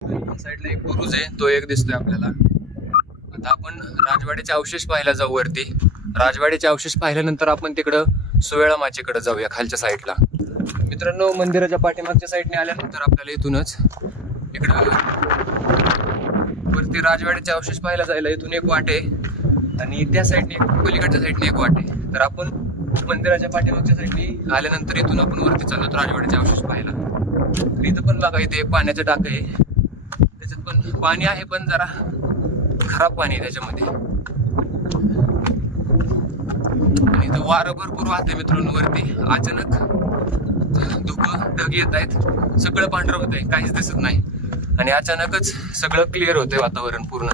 साईडला एक बुरुज आहे, तो एक दिसतोय आपल्याला. आता आपण राजवाड्याचे अवशेष पाहायला जाऊ वरती. राजवाड्याचे अवशेष पाहिल्यानंतर आपण तिकडं सुवेळा माचीकडे जाऊया खालच्या साईडला. मित्रांनो, मंदिराच्या पाठीमागच्या साईडने आल्यानंतर आपल्याला इथूनच इकडं वरती राजवाड्याचे अवशेष पाहायला जायला इथून एक वाट आहे आणि त्या साईडने एक, पलीकडच्या साईडने एक वाट आहे. तर आपण मंदिराच्या पाठीमागच्या साईडने आल्यानंतर इथून आपण वरती चाललो राजवाड्याचे अवशेष पाहायला. तर इथं पण बघा, इथे पाण्याचं टाक आहे, त्याच्यात पण पाणी आहे पण जरा खराब पाणी आहे त्याच्यामध्ये. आणि इथं वारं भरपूर वाहतंय मित्रांनो. वरती अचानक धुकं ढग येत आहेत, सगळं पांढरं होत आहे, काहीच दिसत नाही आणि अचानकच सगळं क्लिअर होतंय वातावरण पूर्ण.